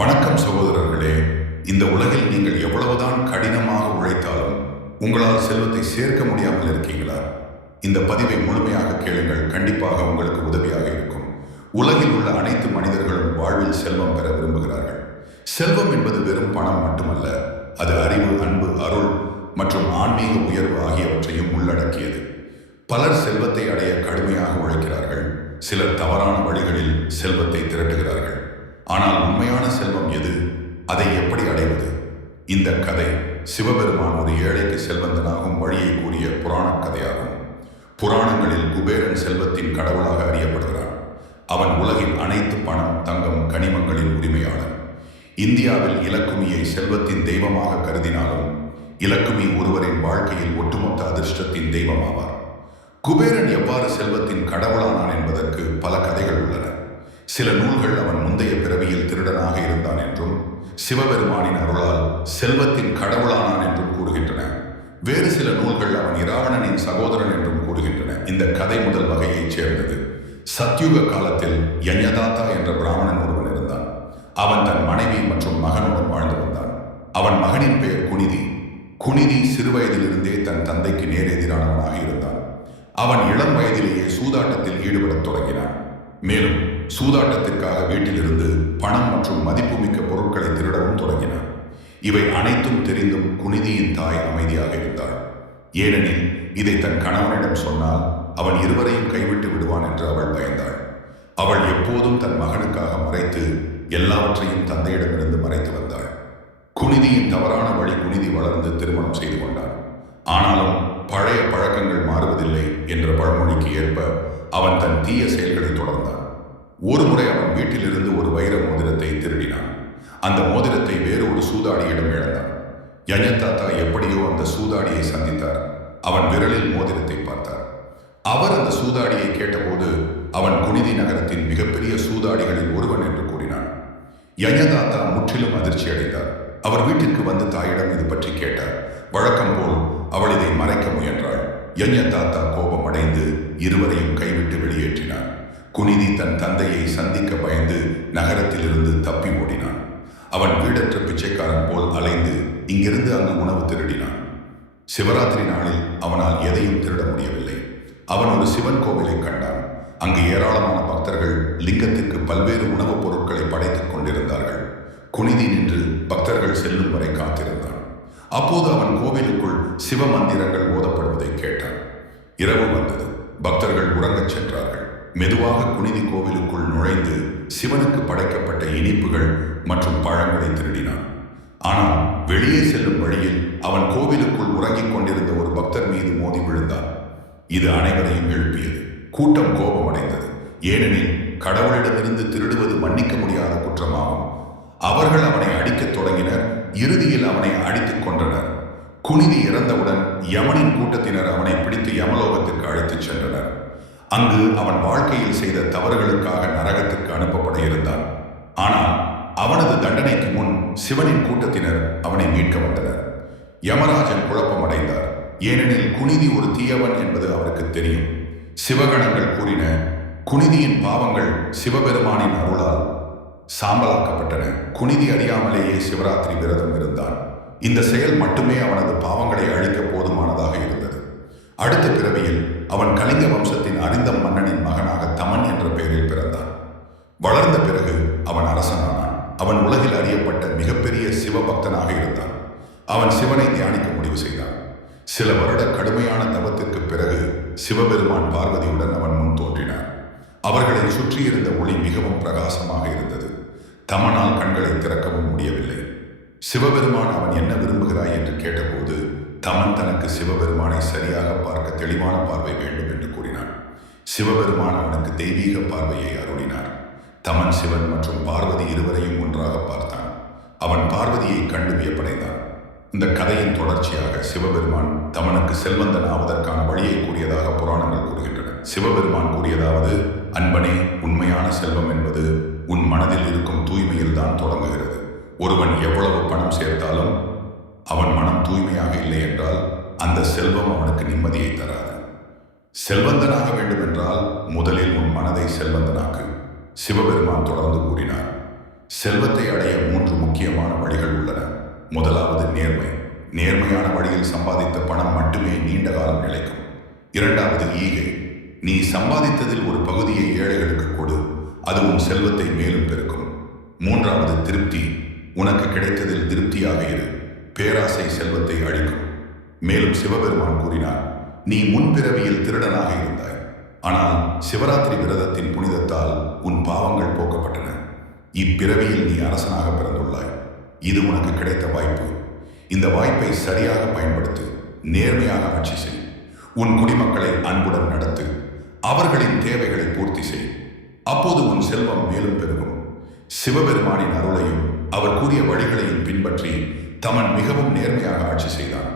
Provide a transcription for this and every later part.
வணக்கம் சகோதரர்களே. இந்த உலகில் நீங்கள் எவ்வளவுதான் கடினமாக உழைத்தாலும் உங்களால் செல்வத்தை சேர்க்க முடியாமல் இருக்கீங்களா? இந்த பதிவை முழுமையாக கேளுங்கள், கண்டிப்பாக உங்களுக்கு உதவியாக இருக்கும். உலகில் உள்ள அனைத்து மனிதர்களும் வாழ்வில் செல்வம் பெற விரும்புகிறார்கள். செல்வம் என்பது வெறும் பணம் மட்டுமல்ல, அது அறிவு, அன்பு, அருள் மற்றும் ஆன்மீக உயர்வு ஆகியவற்றையும் உள்ளடக்கியது. பலர் செல்வத்தை அடைய கடுமையாக உழைக்கிறார்கள். சிலர் தவறான வழிகளில் செல்வத்தை திரட்டுகிறார்கள். ஆனால் உண்மையான செல்வம் எது? அதை எப்படி அடைவது? இந்த கதை சிவபெருமான் ஒரு ஏழைக்கு செல்வந்தனாகும் வழியை கூறிய புராண கதையாகும். புராணங்களில் குபேரன் செல்வத்தின் கடவுளாக அறியப்படுகிறான். அவன் உலகின் அனைத்து பணம், தங்கம், கனிமங்களின் உரிமையாளன். இந்தியாவில் இலக்குமியை செல்வத்தின் தெய்வமாக கருதினாலும் இலக்குமி ஒருவரின் வாழ்க்கையில் ஒட்டுமொத்த அதிர்ஷ்டத்தின் தெய்வமாவார். குபேரன் எவ்வாறு செல்வத்தின் கடவுளானான் என்பதற்கு பல கதைகள் உள்ளன. சில நூல்கள் அவன் முந்தைய பிறவியில் திருடனாக இருந்தான் என்றும் சிவபெருமானின் அருளால் செல்வத்தின் கடவுளானான் என்றும் கூறுகின்றன. வேறு சில நூல்கள் அவன் இராவணனின் சகோதரன் என்றும் கூறுகின்றன. இந்த கதை முதல் வகையைச் சேர்ந்தது. சத்யுக காலத்தில் யஞதாத்தா என்ற பிராமணன் ஒருவன் இருந்தான். அவன் தன் மனைவி மற்றும் மகனுடன் வாழ்ந்து வந்தான். அவன் மகனின் பெயர் குனிதி. குனிதி சிறுவயதிலிருந்தே தன் தந்தைக்கு நேரெதிரானவனாக இருந்தான். அவன் இளம் வயதிலேயே சூதாட்டத்தில் ஈடுபடத் தொடங்கினான். மேலும் சூதாட்டத்திற்காக வீட்டிலிருந்து பணம் மற்றும் மதிப்புமிக்க பொருட்களை திருடவும் தொடங்கினார். இவை அனைத்தும் தெரிந்தும் குனிதியின் தாய் அமைதியாக இருந்தாள். ஏனெனில் இதை தன் கணவனிடம் சொன்னால் அவன் இருவரையும் கைவிட்டு விடுவான் என்று அவள் பயந்தாள். அவள் எப்போதும் தன் மகனுக்காக மறைத்து எல்லாவற்றையும் தந்தையிடமிருந்து மறைத்து வந்தாள். குனிதியின் தவறான வழி குனிதி வளர்ந்து திருமணம் செய்து கொண்டான். ஆனாலும் பழைய பழக்கங்கள் மாறுவதில்லை என்ற பழமொழிக்கு ஏற்ப அவன் தன் தீய செயல்களை தொடர்ந்தான். ஒருமுறை அவன் வீட்டிலிருந்து ஒரு வைர மோதிரத்தை திருடினான். அந்த மோதிரத்தை வேறு ஒரு சூதாடியிடம் இழந்தான். யஞதாத்தா எப்படியோ அந்த சூதாடியை சந்தித்தார். அவன் விரலில் மோதிரத்தை பார்த்தார். அவர் அந்த சூதாடியை கேட்டபோது அவன் குனிதி நகரத்தின் மிகப்பெரிய சூதாடிகளில் ஒருவன் என்று கூறினான். யஞதாத்தா முற்றிலும் அதிர்ச்சி அடைந்தார். அவர் வீட்டிற்கு வந்து தாயிடம் இது பற்றி கேட்டார். வழக்கம் போல் அவள் இதை மறைக்க முயன்றாள். யஞதாத்தா கோபம் அடைந்து இருவரையும் கைவிட்டு வெளியேற்றினார். குனிதி தன் தந்தையை சந்திக்க பயந்து நகரத்திலிருந்து தப்பி ஓடினான். அவன் வீடற்ற பிச்சைக்காரன் போல் அலைந்து இங்கிருந்து அங்கு உணவு திருடினான். சிவராத்திரி நாளில் அவனால் எதையும் திருட முடியவில்லை. அவன் ஒரு சிவன் கோவிலை கண்டான். அங்கு ஏராளமான பக்தர்கள் லிங்கத்திற்கு பல்வேறு உணவுப் பொருட்களை படைத்துக் கொண்டிருந்தார்கள். குனிதி நின்று பக்தர்கள் செல்லும் வரை காத்திருந்தான். அப்போது அவன் கோவிலுக்குள் சிவ மந்திரங்கள் ஓதப்படுவதை கேட்டான். இரவு வந்தது. பக்தர்கள் உறங்கச் சென்றார்கள். மெதுவாக குனிதி கோவிலுக்குள் நுழைந்து சிவனுக்கு படைக்கப்பட்ட இனிப்புகள் மற்றும் பழங்களை திருடினான். ஆனால் வெளியே செல்லும் வழியில் அவன் கோவிலுக்குள் உறங்கிக் கொண்டிருந்த ஒரு பக்தர் மீது மோதி விழுந்தான். இது அனைவரையும் எழுப்பியது. கூட்டம் கோபமடைந்தது. ஏனெனில் கடவுளிடமிருந்து திருடுவது மன்னிக்க முடியாத குற்றமாகும். அவர்கள் அவனை அடிக்கத் தொடங்கினர். இறுதியில் அவனை அடித்துக் கொன்றனர். குனிதி இறந்தவுடன் யமனின் கூட்டத்தினர் அவனை பிடித்து யமலோகத்திற்கு அழைத்துச் சென்றனர். அங்கு அவன் வாழ்க்கையில் செய்த தவறுகளுக்காக நரகத்திற்கு அனுப்பப்பட இருந்தான். ஆனால் அவனது தண்டனைக்கு முன் சிவனின் கூட்டத்தினர் அவனை மீட்க வந்தனர். யமராஜன் குழப்பமடைந்தார். ஏனெனில் குனிதி ஒரு தீயவன் என்பது அவருக்கு தெரியும். சிவகணங்கள் கூறின, குனிதியின் பாவங்கள் சிவபெருமானின் அருளால் சாம்பலாக்கப்பட்டன. குனிதி அறியாமலேயே சிவராத்திரி விரதம் இருந்தான். இந்த செயல் மட்டுமே அவனது பாவங்களை அழிக்க போதுமானதாக இருந்தது. அடுத்த பிறவியில் அவன் கலிங்க வம்சத்தின் அரிந்தம் மன்னனின் மகனாக தமன் என்ற பெயரில் பிறந்தான். வளர்ந்த பிறகு அவன் அரசனானான். அவன் உலகில் அறியப்பட்ட மிகப்பெரிய சிவபக்தனாக இருந்தான். அவன் சிவனை தியானிக்க முடிவு செய்தான். சில வருட கடுமையான தவத்திற்கு பிறகு சிவபெருமான் பார்வதியுடன் அவன் முன் தோன்றினார். அவர்களை சுற்றியிருந்த ஒளி மிகவும் பிரகாசமாக இருந்தது. தமனால் கண்களை திறக்கவும் முடியவில்லை. சிவபெருமான் அவன் என்ன விரும்புகிறாய் என்று கேட்டபோது தமன் தனக்கு சிவபெருமானை சரியாக பார்க்க தெளிவான பார்வை வேண்டும் என்று கூறினான். சிவபெருமான் அவனுக்கு தெய்வீக பார்வையை அருளினார். தமன் சிவன் மற்றும் பார்வதி இருவரையும் ஒன்றாக பார்த்தான். அவன் பார்வதியை கண்டு வியப்படைந்தான். இந்த கதையின் தொடர்ச்சியாக சிவபெருமான் தமனுக்கு செல்வந்தன் ஆவதற்கான வழியை கூறியதாக புராணங்கள் கூறுகின்றன. சிவபெருமான் கூறியதாவது, அன்பனே, உண்மையான செல்வம் என்பது உன் மனதில் இருக்கும் தூய்மையில் தான் தொடங்குகிறது. ஒருவன் எவ்வளவு பணம் சேர்த்தாலும் அவன் மனம் தூய்மையாக இல்லை என்றால் அந்த செல்வம் அவனுக்கு நிம்மதியை தராது. செல்வந்தனாக வேண்டும் என்றால் முதலில் உன் மனதை செல்வந்தனாக்கு. சிவபெருமான் தொடர்ந்து கூறினார், செல்வத்தை அடைய 3 முக்கியமான வழிகள் உள்ளன. முதலாவது நேர்மை. நேர்மையான வழியில் சம்பாதித்த பணம் மட்டுமே நீண்ட காலம் நிலைக்கும். இரண்டாவது ஈகை. நீ சம்பாதித்ததில் ஒரு பகுதியை ஏழைகளுக்கு கொடு, அது உன் செல்வத்தை மேலும் பெருக்கும். மூன்றாவது திருப்தி. உனக்கு கிடைத்ததில் திருப்தியாக இரு, பேராசை செல்வத்தை அழிக்கும். மேலும் சிவபெருமான் கூறினார், நீ முன்பிறவியில் திருடனாக இருந்தாய், ஆனால் சிவராத்திரி விரதத்தின் புனிதத்தால் உன் பாவங்கள் போக்கப்பட்டன. இப்பிறவியில் நீ அரசனாக பிறந்துள்ளாய். இது உனக்கு கிடைத்த வாய்ப்பு. இந்த வாய்ப்பை சரியாக பயன்படுத்து. நேர்மையாக ஆட்சி செய். உன் குடிமக்களை அன்புடன் நடத்து. அவர்களின் தேவைகளை பூர்த்தி செய். அப்போது உன் செல்வம் மேலும் பெருகும். சிவபெருமானின் அருளையும் அவர் கூறிய வழிகளையும் பின்பற்றி தமன் மிகவும் நேர்மையாக ஆட்சி செய்தான்.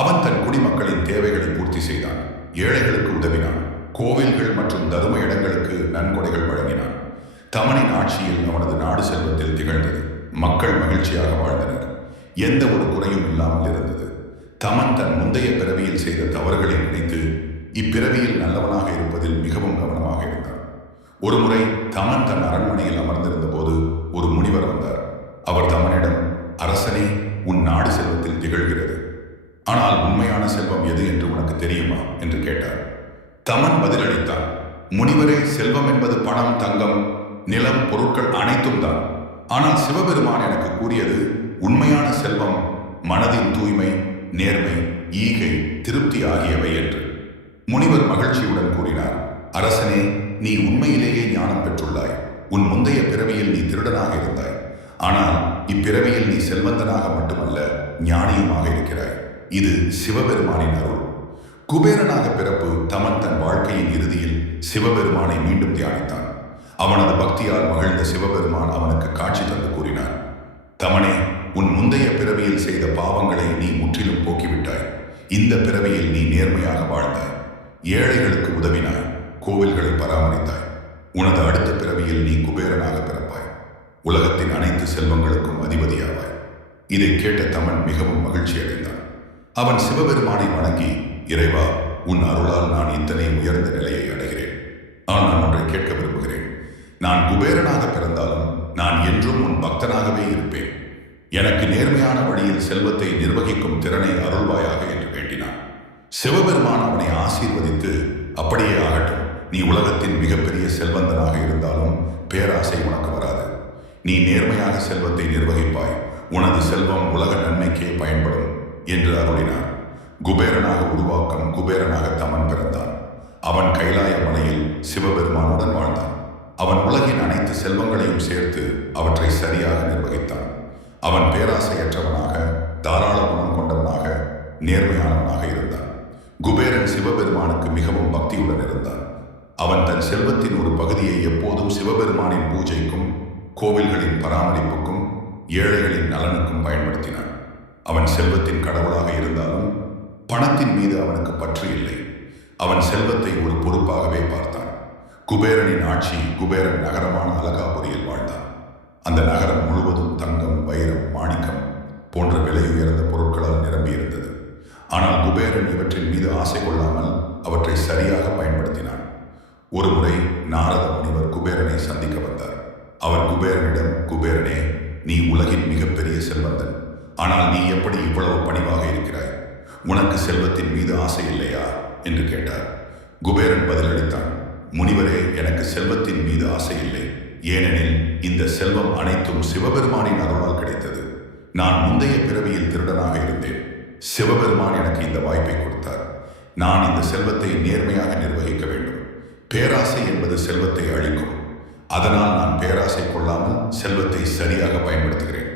அவன் தன் குடிமக்களின் தேவைகளை பூர்த்தி செய்தான். ஏழைகளுக்கு உதவினான். கோவில்கள் மற்றும் தரும இடங்களுக்கு நன்கொடைகள் வழங்கினான். தமனின் ஆட்சியில் அவனது நாடு செல்வத்தில் திகழ்ந்தது. மக்கள் மகிழ்ச்சியாக வாழ்ந்தனர். எந்த ஒரு குறையும் இல்லாமல் இருந்தது. தமன் தன் முந்தைய பிறவியில் செய்த தவறுகளை நினைத்து இப்பிறவியில் நல்லவனாக இருப்பதில் மிகவும் கவனமாக இருந்தான். ஒருமுறை தமன் தன் அரண்மனையில் அமர்ந்திருந்த போது ஒரு முனிவர் வந்தார். அவர் தமனிடம், அரசனே, உன் நாடு செல்வத்தில் திகழ்கிறது, ஆனால் உண்மையான செல்வம் எது என்று உனக்கு தெரியுமா என்று கேட்டார். தமன் பதிலளித்தான், முனிவரே, செல்வம் என்பது பணம், தங்கம், நிலம், பொருட்கள் அனைத்தும் தான். ஆனால் சிவபெருமான் எனக்கு கூறியது, உண்மையான செல்வம் மனதின் தூய்மை, நேர்மை, ஈகை, திருப்தி ஆகியவை என்று. முனிவர் மகிழ்ச்சியுடன் கூறினார், அரசனே, நீ உண்மையிலேயே ஞானம் பெற்றுள்ளாய். உன் முந்தைய பிறவியில் நீ திருடனாக இருந்தாய், ஆனால் இப்பிறவியில் நீ செல்வந்தனாக மட்டுமல்ல, ஞானியுமாக இருக்கிறாய். இது சிவபெருமானின் அருள். குபேரனாக பிறப்பு. தமன் தன் வாழ்க்கையின் இறுதியில் சிவபெருமானை மீண்டும் தியானித்தான். அவனது பக்தியால் மகிழ்ந்த சிவபெருமான் அவனுக்கு காட்சி தந்து கூறினார், தமனே, உன் முந்தைய பிறவியில் செய்த பாவங்களை நீ முற்றிலும் போக்கிவிட்டாய். இந்த பிறவியில் நீ நேர்மையாக வாழ்ந்தாய், ஏழைகளுக்கு உதவினாய், கோவில்களை பராமரித்தாய். உனது அடுத்த பிறவியில் நீ குபேரனாக பிறப்பாய். உலகத்தின் அனைத்து செல்வங்களுக்கும் அதிபதியாவாய். இதை கேட்ட தமன் மிகவும் மகிழ்ச்சி அடைந்தான். அவன் சிவபெருமானை வணங்கி, இறைவா, உன் அருளால் நான் இத்தனை உயர்ந்த நிலையை அடைகிறேன். ஆனால் நான் ஒன்றை கேட்க விரும்புகிறேன். நான் குபேரனாக பிறந்தாலும் நான் என்றும் உன் பக்தனாகவே இருப்பேன். எனக்கு நேர்மையான வழியில் செல்வத்தை நிர்வகிக்கும் திறனை அருள்வாயாக என்று வேண்டினான். சிவபெருமான் அவனை ஆசீர்வதித்து, அப்படியே ஆகட்டும், நீ உலகத்தின் மிகப்பெரிய செல்வந்தனாக இருந்தாலும் பேராசை உனக்கு வராது. நீ நேர்மையாக செல்வத்தை நிர்வகிப்பாய். உனது செல்வம் உலக நன்மைக்கே பயன்படும் என்று அருளினார். குபேரனாக உருவாக்கம் குபேரனாக தமன் பிறந்தான். அவன் கைலாய மலையில் சிவபெருமானுடன் வாழ்ந்தான். அவன் உலகின் அனைத்து செல்வங்களையும் சேர்த்து அவற்றை சரியாக நிர்வகித்தான். அவன் பேராசையற்றவனாக, தாராள குணம் கொண்டவனாக, நேர்மையானவனாக இருந்தான். குபேரன் சிவபெருமானுக்கு மிகவும் பக்தியுடன் இருந்தான். அவன் தன் செல்வத்தின் ஒரு பகுதியை எப்போதும் சிவபெருமானின் பூஜைக்கும், கோவில்களின் பராமரிப்புக்கும், ஏழைகளின் நலனுக்கும் பயன்படுத்தினான். அவன் செல்வத்தின் கடவுளாக இருந்தாலும் பணத்தின் மீது அவனுக்கு பற்று இல்லை. அவன் செல்வத்தை ஒரு பொறுப்பாகவே பார்த்தான். குபேரனின் ஆட்சி. குபேரன் நகரமான அலகாபுரியில் வாழ்ந்தான். அந்த நகரம் முழுவதும் தங்கம், வைரம், மாணிக்கம் போன்ற விலையுயர்ந்த பொருட்களால் நிரம்பியிருந்தது. ஆனால் குபேரன் இவற்றின் மீது ஆசை கொள்ளாமல் அவற்றை சரியாக பயன்படுத்தினான். ஒருமுறை நாரத முனிவர் குபேரனை சந்திக்க வந்தார். அவர் குபேரனிடம், குபேரனே, நீ உலகின் மிகப்பெரிய செல்வந்தன், ஆனால் நீ எப்படி இவ்வளவு பணிவாக இருக்கிறாய்? உனக்கு செல்வத்தின் மீது ஆசை இல்லையா என்று கேட்டார். குபேரன் பதிலளித்தான், முனிவரே, எனக்கு செல்வத்தின் மீது ஆசை இல்லை. ஏனெனில் இந்த செல்வம் அனைத்தும் சிவபெருமானின் அருளால் கிடைத்தது. நான் முந்தைய பிறவியில் திருடனாக இருந்தேன். சிவபெருமான் எனக்கு இந்த வாய்ப்பை கொடுத்தார். நான் இந்த செல்வத்தை நேர்மையாக நிர்வகிக்க வேண்டும். பேராசை என்பது செல்வத்தை அழிக்கும். அதனால் நான் பேராசை கொள்ளாமல் செல்வத்தை சரியாக பயன்படுத்துகிறேன்.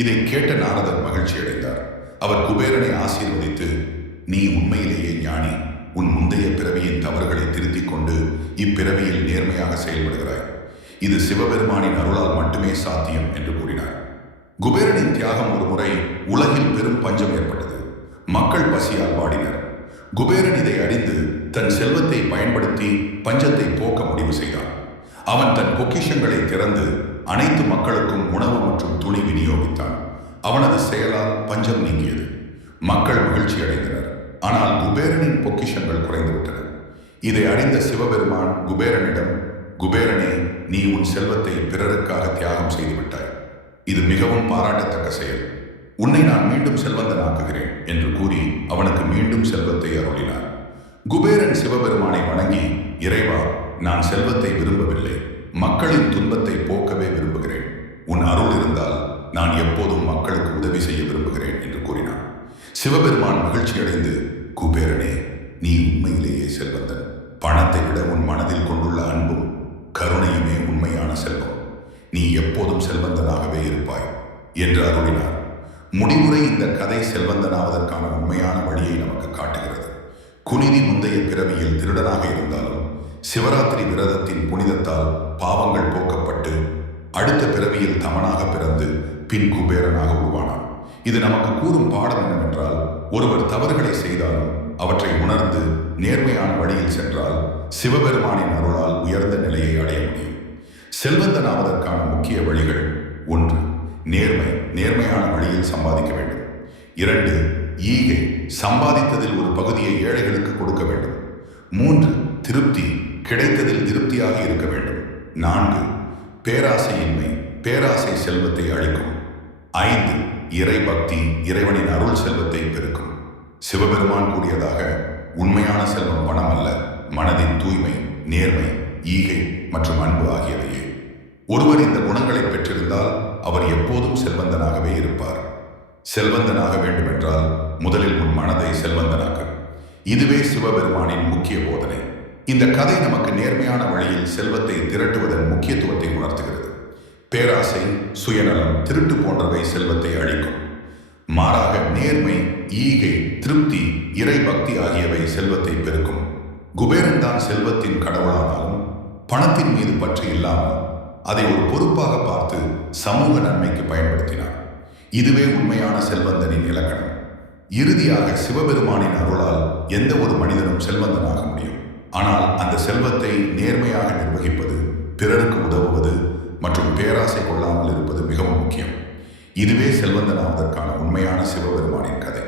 இதை கேட்ட நாரதர் மகிழ்ச்சி அடைந்தார். அவர் குபேரனை ஆசீர்வதித்து, நீ உண்மையிலேயே ஞானி. உன் முந்தைய பிறவியின் தவறுகளை திருத்திக் கொண்டு இப்பிறவியில் நேர்மையாக செயல்படுகிறாய். இது சிவபெருமானின் அருளால் மட்டுமே சாத்தியம் என்று கூறினார். குபேரனின் தியாகம் ஒரு முறை உலகில் பெரும் பஞ்சம் ஏற்பட்டது. மக்கள் பசியால் வாடினர். குபேரன் இதை அறிந்து தன் செல்வத்தை பயன்படுத்தி பஞ்சத்தை போக்க முடிவு செய்தான். அவன் தன் பொக்கிஷங்களை திறந்து அனைத்து மக்களுக்கும் உணவு மற்றும் துணி விநியோகித்தான். அவனது செயலால் பஞ்சம் நீங்கியது. மக்கள் மகிழ்ச்சி அடைந்தனர். ஆனால் குபேரனின் பொக்கிஷங்கள் குறைந்துவிட்டன. இதை அறிந்த சிவபெருமான் குபேரனிடம், குபேரனே, நீ உன் செல்வத்தை பிறருக்காக தியாகம் செய்து விட்டாய். இது மிகவும் பாராட்டத்தக்க செயல். உன்னை நான் மீண்டும் செல்வந்தனாக்குகிறேன் என்று கூறி அவனுக்கு மீண்டும் செல்வத்தை அருளினார். குபேரன் சிவபெருமானை வணங்கி, இறைவா, நான் செல்வத்தை விரும்பவில்லை, மக்களின் துன்பத்தை போக்கவே விரும்புகிறேன். உன் அருள் இருந்தால் நான் எப்போதும் மக்களுக்கு உதவி செய்ய விரும்புகிறேன் என்று கூறினார். சிவபெருமான் மகிழ்ச்சியடைந்து, குபேரனே, நீ உண்மையிலேயே செல்வந்தன். பணத்தை விட உன் மனதில் கொண்டுள்ள அன்பும் கருணையுமே உண்மையான செல்வம். நீ எப்போதும் செல்வந்தனாகவே இருப்பாய் என்று அருளினார். முடிவுரை இந்த கதை செல்வந்தனாவதற்கான உண்மையான வழியை நமக்கு காட்டுகிறது. குனிதி முந்தைய பிறவியில் திருடனாக இருந்தாலும் சிவராத்திரி விரதத்தின் புனிதத்தால் பாவங்கள் போக்கப்பட்டு அடுத்த பிறவியில் தமனாக பிறந்து பின் குபேரனாக உருவானான். இது நமக்கு கூறும் பாடம் என்னவென்றால், ஒருவர் தவறுகளை செய்தாலும் அவற்றை உணர்ந்து நேர்மையான வழியில் சென்றால் சிவபெருமானின் அருளால் உயர்ந்த நிலையை அடைய முடியும். செல்வந்தனாவதற்கான முக்கிய வழிகள்: 1. நேர்மையான வழியில் சம்பாதிக்க வேண்டும். 2. ஈகை, சம்பாதித்ததில் ஒரு பகுதியை ஏழைகளுக்கு கொடுக்க வேண்டும். 3. திருப்தி, கிடைத்ததில் திருப்தியாக இருக்க வேண்டும். 4. பேராசையின்மை, பேராசை செல்வத்தை அளிக்கும். 5. இறை பக்தி, இறைவனின் அருள் செல்வத்தை பெருக்கும். சிவபெருமான் கூறியதாக, உண்மையான செல்வம் பணம் அல்ல, மனதின் தூய்மை, நேர்மை, ஈகை மற்றும் அன்பு ஆகியவையே. ஒருவர் இந்த குணங்களை பெற்றிருந்தால் அவர் எப்போதும் செல்வந்தனாகவே இருப்பார். செல்வந்தனாக வேண்டுமென்றால் முதலில் உன் மனதை செல்வந்தனாக்க. இதுவே சிவபெருமானின் முக்கிய போதனை. இந்த கதை நமக்கு நேர்மையான வழியில் செல்வத்தை திரட்டுவதன் முக்கியத்துவத்தை உணர்த்துகிறது. பேராசை, சுயநலம், திருட்டு போன்றவை செல்வத்தை அழிக்கும். மாறாக நேர்மை, ஈகை, திருப்தி, இறை பக்தி ஆகியவை செல்வத்தை பெருக்கும். குபேரன் தான் செல்வத்தின் கடவுளானாலும் பணத்தின் மீது பற்று இல்லாமல் அதை ஒரு பொறுப்பாக பார்த்து சமூக நன்மைக்கு பயன்படுத்தினார். இதுவே உண்மையான செல்வந்தனின் இலக்கணம். இறுதியாக சிவபெருமானின் அருளால் எந்த ஒரு மனிதனும் செல்வந்தனாக முடியும். ஆனால் அந்த செல்வத்தை நேர்மையாக நிர்வகிப்பது, பிறருக்கு உதவுவது மற்றும் பேராசை கொள்ளாமல் இருப்பது மிகவும் முக்கியம். இதுவே செல்வந்தனாவதற்கான உண்மையான சிவபெருமானின் கதை.